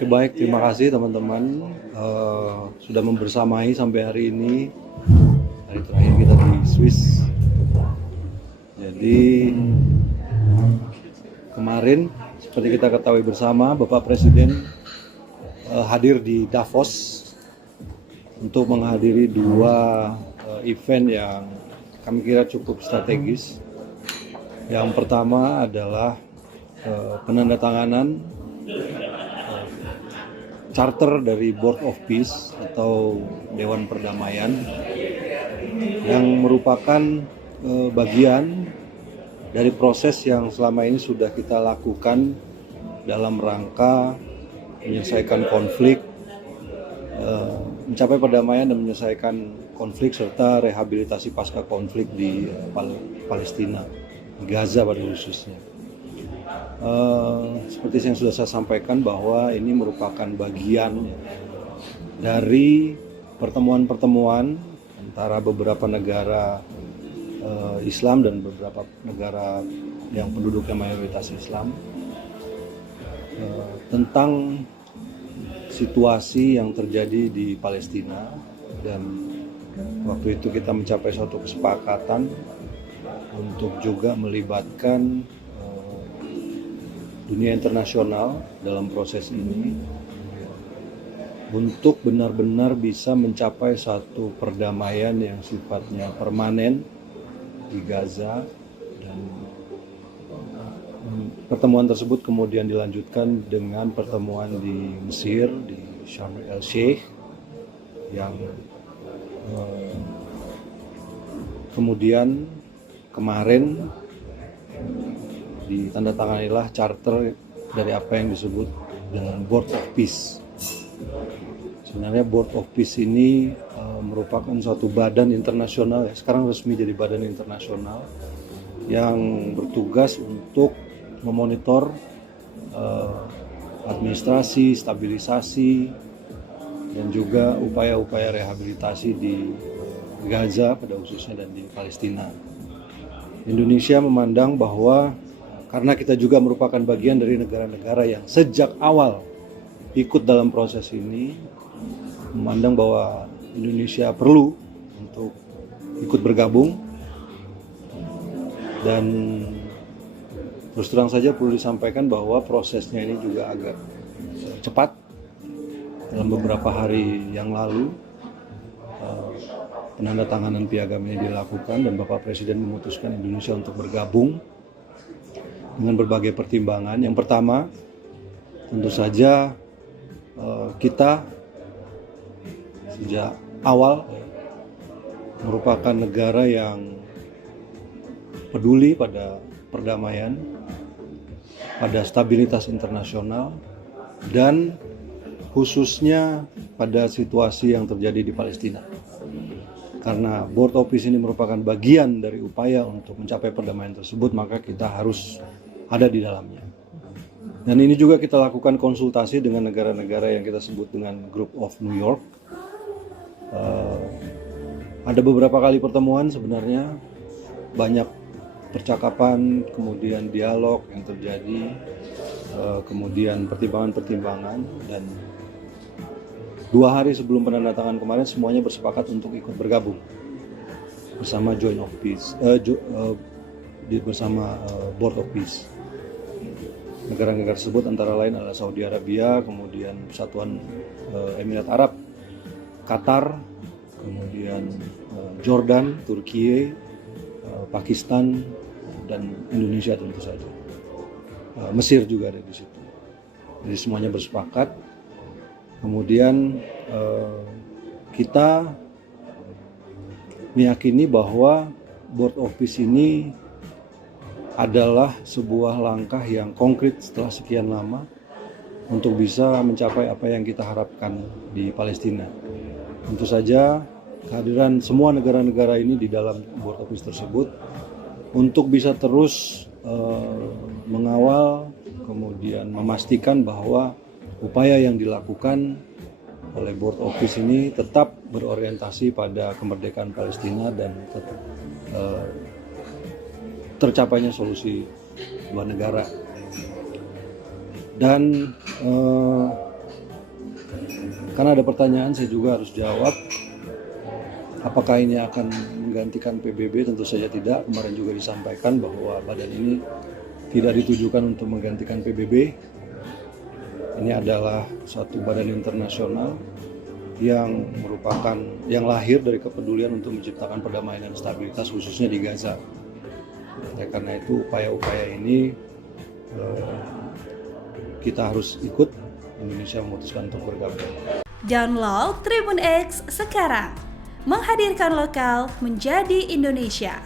Oke, baik, terima kasih teman-teman sudah membersamai sampai hari ini, hari terakhir kita di Swiss. Jadi kemarin seperti kita ketahui bersama, Bapak Presiden hadir di Davos untuk menghadiri dua event yang kami kira cukup strategis. Yang pertama adalah penandatanganan charter dari Board of Peace atau Dewan Perdamaian yang merupakan bagian dari proses yang selama ini sudah kita lakukan dalam rangka menyelesaikan konflik, mencapai perdamaian dan menyelesaikan konflik serta rehabilitasi pasca konflik di Palestina, di Gaza pada khususnya. Seperti yang sudah saya sampaikan bahwa ini merupakan bagian dari pertemuan-pertemuan antara beberapa negara Islam dan beberapa negara yang penduduknya mayoritas Islam tentang situasi yang terjadi di Palestina, dan waktu itu kita mencapai suatu kesepakatan untuk juga melibatkan dunia internasional dalam proses ini untuk benar-benar bisa mencapai satu perdamaian yang sifatnya permanen di Gaza. Dan pertemuan tersebut kemudian dilanjutkan dengan pertemuan di Mesir, di Sharm el-Sheikh, yang kemudian kemarin ditandatanganilah charter dari apa yang disebut dengan Board of Peace. Sebenarnya Board of Peace ini merupakan suatu badan internasional, ya, sekarang resmi jadi badan internasional yang bertugas untuk memonitor administrasi, stabilisasi, dan juga upaya-upaya rehabilitasi di Gaza pada khususnya dan di Palestina. Indonesia memandang bahwa karena kita juga merupakan bagian dari negara-negara yang sejak awal ikut dalam proses ini, memandang bahwa Indonesia perlu untuk ikut bergabung. Dan terus terang saja perlu disampaikan bahwa prosesnya ini juga agak cepat. Dalam beberapa hari yang lalu penandatanganan piagam ini dilakukan dan Bapak Presiden memutuskan Indonesia untuk bergabung dengan berbagai pertimbangan. Yang pertama, tentu saja kita sejak awal merupakan negara yang peduli pada perdamaian, pada stabilitas internasional, dan khususnya pada situasi yang terjadi di Palestina. Karena Board of Peace ini merupakan bagian dari upaya untuk mencapai perdamaian tersebut, maka kita harus ada di dalamnya. Dan ini juga kita lakukan konsultasi dengan negara-negara yang kita sebut dengan Group of New York. Ada beberapa kali pertemuan, sebenarnya banyak percakapan, kemudian dialog yang terjadi, kemudian pertimbangan-pertimbangan, dan 2 hari sebelum penandatanganan kemarin semuanya bersepakat untuk ikut bergabung bersama Joint of Peace, bersama Board of Peace. Negara-negara tersebut antara lain adalah Saudi Arabia, kemudian Persatuan Emirat Arab, Qatar, kemudian Jordan, Turki, Pakistan, dan Indonesia tentu saja. Mesir juga ada di situ. Jadi semuanya bersepakat. Kemudian kita meyakini bahwa Board of Peace ini adalah sebuah langkah yang konkret setelah sekian lama untuk bisa mencapai apa yang kita harapkan di Palestina. Tentu saja kehadiran semua negara-negara ini di dalam Board of Peace tersebut untuk bisa terus mengawal, kemudian memastikan bahwa upaya yang dilakukan oleh Board of Peace ini tetap berorientasi pada kemerdekaan Palestina dan tetap tercapainya solusi dua negara. Dan Karena ada pertanyaan saya juga harus jawab. Apakah ini akan menggantikan PBB? Tentu saja tidak. Kemarin juga disampaikan bahwa badan ini tidak ditujukan untuk menggantikan PBB. Ini adalah satu badan internasional yang merupakan yang lahir dari kepedulian untuk menciptakan perdamaian dan stabilitas khususnya di Gaza. Ya, karena itu upaya-upaya ini kita harus ikut. Indonesia memutuskan untuk bergabung. Download Tribun X sekarang. Menghadirkan lokal menjadi Indonesia.